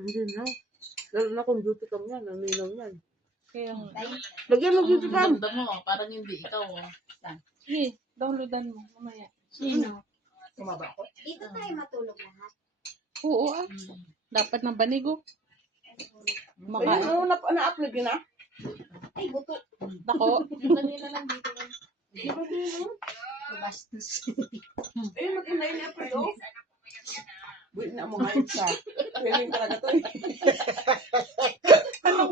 Hindi na. Lalo na kung beauty cam yan, naminaw yan. Kaya nga. Lagyan mo beauty cam. Ganda mo, parang hindi ikaw. Sige, downloadan mo. Mamaya. Sino? Kumaba ko. Dito tayo matulog lahat. Oo ah. Dapat ng banigo. Ayun, ano, na-upload yun ah. Ay, buto. Ako. Yung kanina lang dito. Bastos. Ayun, mag-inay na pa yun. Buwit na mo ngayon sa. Feeling talaga to eh.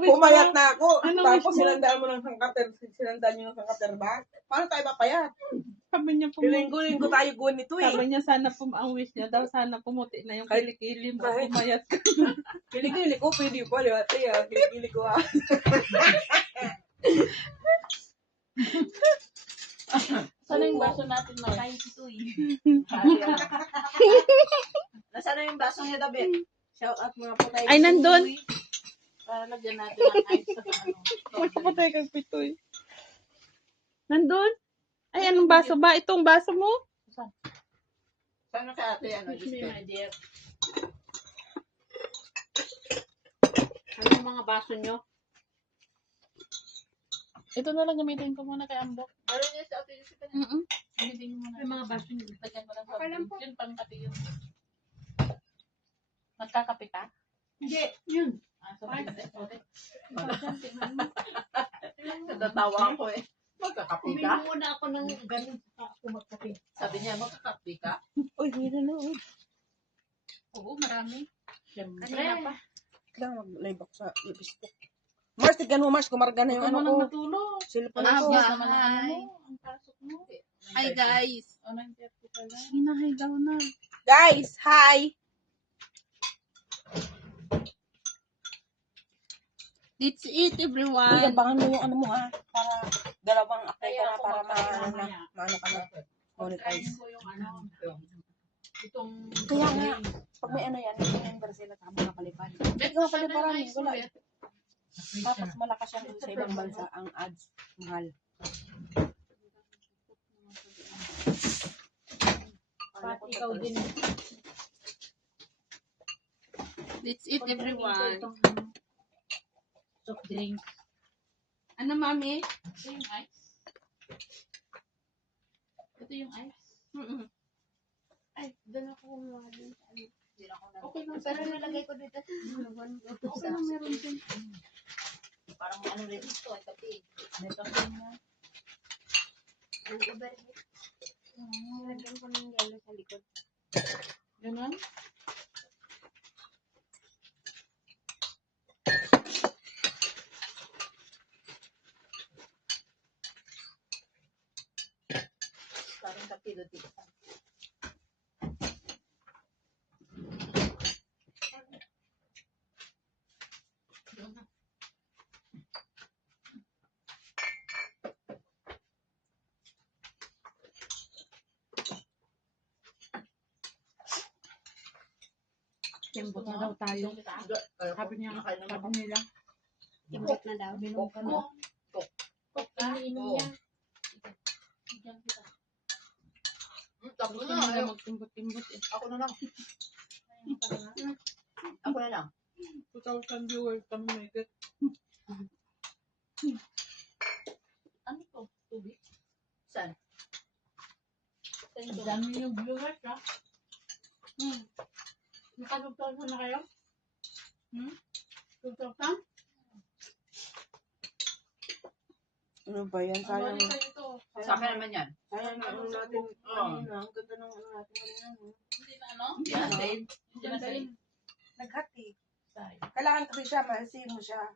Pumayat na ako. Tapos sinandaan mo ng sangkater. Sinandaan nyo ng sangkater ba? Paano tayo papayat? Sabi niya Linggo-linggo tayo guwan nito eh. Sabi niya sana ang wish niya daw sana pumuti na yung kilikili mo. Pumayat ka. Kilikili ko, pwede pa. Di ba? Tiya, kilikili ko ah. Sana yung baso natin na? Tayo dito eh. Nasaan na yung baso niya, David? Shout out mga po tayo. Ay, nandun. Para lagyan natin ng ice sa ano. Magpapatay kang pitoy. Nandun? Ay, anong baso ba? Itong baso mo? Sana ka ate, ano? Excuse me, my dear. Ano yung mga baso nyo? Ito na lang gamitin ko muna kay Ambok. Meron niya sa ate yung sipa niya. Gamitin mo muna. Yung mga baso niyo. Lagyan mo lang sa yun, pang kape yun. Nagkakape ka? Hindi, yun. Sorry. Natatawa ako eh. Magkakape ka? Bumili muna ako ng ganun ako magkape. Sabi niya, magkakape ka? Uy, hindi na uy. Oo, marami. Kanina pa. Kailangan mag-live ako sa Facebook. Mars, tignan mo Mars, kumarga na yung ano ko. Matulog. Cellphone Wala ko. ba? Naman ang ano mo. Ang pasok mo. Hi guys. O, 9:30 pala. Hinahay daw na. Guys, hi! That's it Uy, everyone. abangan mo yung ano mo ah. Para dalawang apply ka na para maano ka na. Monetize. Ko yung ano. Itong... Kaya nga, pag may ano yan, may member sila sa mga palipad. Hindi ka paliparan, wala. Tapos malakas yan sa ibang bansa ang ads. Mahal. Pati ikaw din. That's it everyone. Soft drinks. Ano mami? Ito yung ice. Ito yung ice. Ay, doon ako kumuha din sa ano. Okay lang. Pero nilagay ko dito. Okay lang, meron din. Parang ano rin ito, ay kape. May kape na. Ang overheat. Nilagyan ko ng yellow sa likod. Ganun? Parang kape dito. Timbot na daw tayo. Sabi niya, sabi nila. Timbot na daw. Minom ka na. Iniinom niya. Tapos Gusto nila magtimbot-timbot eh. Ako na lang. Ako na lang. 2,000 viewers kami may get. Ano to? Tubig? Saan? Ang dami yung viewers ha. Nakatugtog na kayo? 2,000? Ano ba yan? Sayang. Sa akin naman yan. Sayang na ano natin. Ang ganda ng ano natin. Hindi na ano? Hindi na save. Hindi na save. Naghati. Kailangan kasi siya, ma-save mo siya.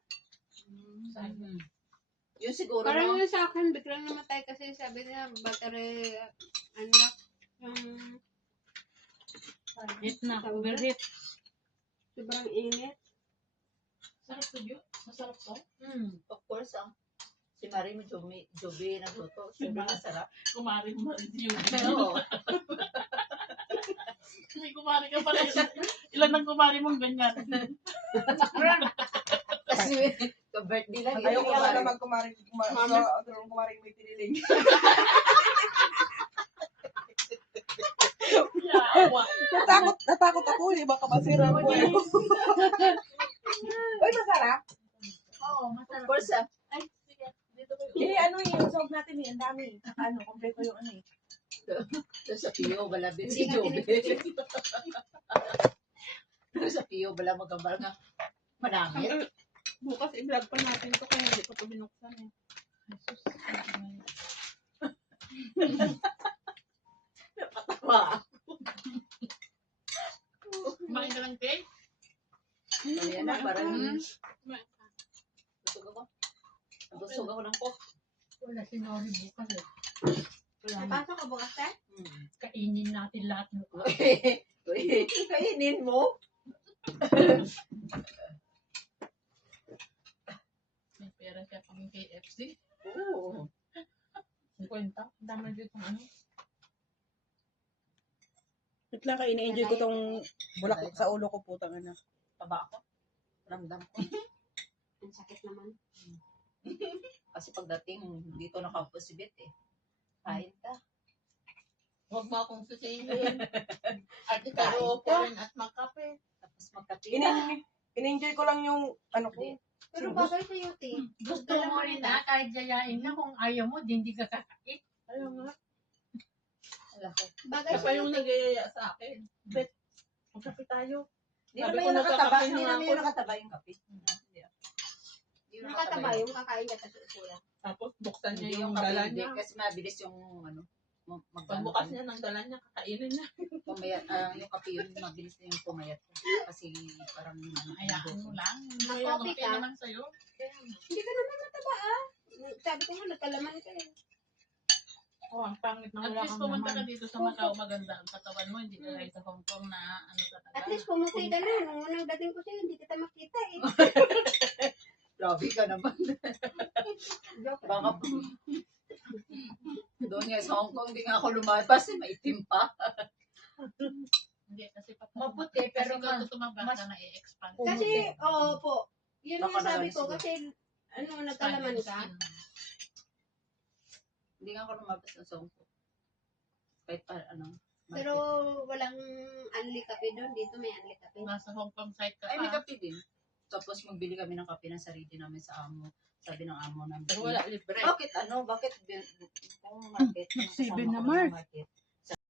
Yun siguro, Parang no? yung sa akin, biglang namatay kasi sabi niya, battery, unlock, Hit na, overhit. sobrang init. Sarap to, Jo? Masarap to? Of course, si Marie mo, Joby, nagluto. Sobrang masarap. Kumari mo rin yun. Oo. May kumari ka pala. Ilan ang kumari mong ganyan? Kasi, ka-birthday lang. Ayoko lang na magkumaring may tiniling. Natakot ako eh. Baka masira ang buhay ko. Uy, masarap. Of course, Ay, sige. Dito ko. Ano yung usog natin eh. Ang dami. Kompleto yung ano eh. doon sa Pio, wala din si Jobe. Doon sa Pio, wala magkambal nga. Manangit. Bukas i-vlog pa natin to kaya hindi pa ito binuksan eh. Nakatawa. Kumain ka ng cake? Ayan na, parang busog ako. Busog ako ng coke. Wala si Nori bukas eh. Napasok ka bukas eh? Kainin natin lahat mo. Uy, kainin mo. May pera siya pang KFC. Oo. 50. Dami dito ano. Wait lang, ini-enjoy ko tong bulaklak sa ulo ko, putang ina. Taba ako. Ramdam ko. Ang sakit naman. Kasi pagdating, dito nakaupo si Beth eh. Kain ka. Huwag mo akong sisihin. At ikaw pa rin at magkape. Tapos magkatina. In-enjoy ko lang yung ano ko. Pero bagay sa iyo, te. Gusto mo rin na kahit jayain na kung ayaw mo, hindi ka kakain. Ayaw nga. Wala ko. Bagay Siya sa pa iyo, yung te. nag-iaya sa akin. Bet, magkape tayo. Hindi Sabi naman ko, yung nakataba. nagkakape Hindi na naman ako. yung nakataba yung kape. Hindi yung Nakataba yung kakain ka sa ulan. Tapos buksan Hindi niya yung yung kape. dala Hindi. niya. Kasi mabilis yung ano. Pagbukas niya ng dala niya, kakainin niya. Pumayat, yung kape yun, mabilis na yung pumayat. Kasi parang Hayaan mo lang. Hindi Ako, yung okay okay ka? naman sa'yo. Hindi ka naman nataba ah. Sabi ko nga, nagkalaman ka eh. Oh, ang pangit na At wala least kang pumunta ka naman. dito sa Macau, maganda ang katawan mo. Hindi ka like sa Hong Kong na ano talaga. At least pumukoy ka na. Nung unang dating ko sa'yo, hindi kita makita eh. Grabe ka naman. Joke. Baka doon nga sa Hong Kong, hindi nga ako lumabas. Maitim pa. Hindi, kasi pag Maputi, pero pero kung tumaba ka na i-expand. Kasi, oo po. Yun Baka yung sabi naman ko. siguro. Kasi, nagkalaman ka. Hindi nga ako lumabas sa Hong Kong. Kahit pa, ano. Pero walang unli kape doon. Dito may unli kape. Nasa Hong Kong site ka Ay, may pa. kape din. Tapos magbili kami ng kape ng sarili namin sa amo. Sabi ng amo namin. Pero wala libre. Bakit ano? Bakit kung market? Seven kasama na, ko Mark. ng market.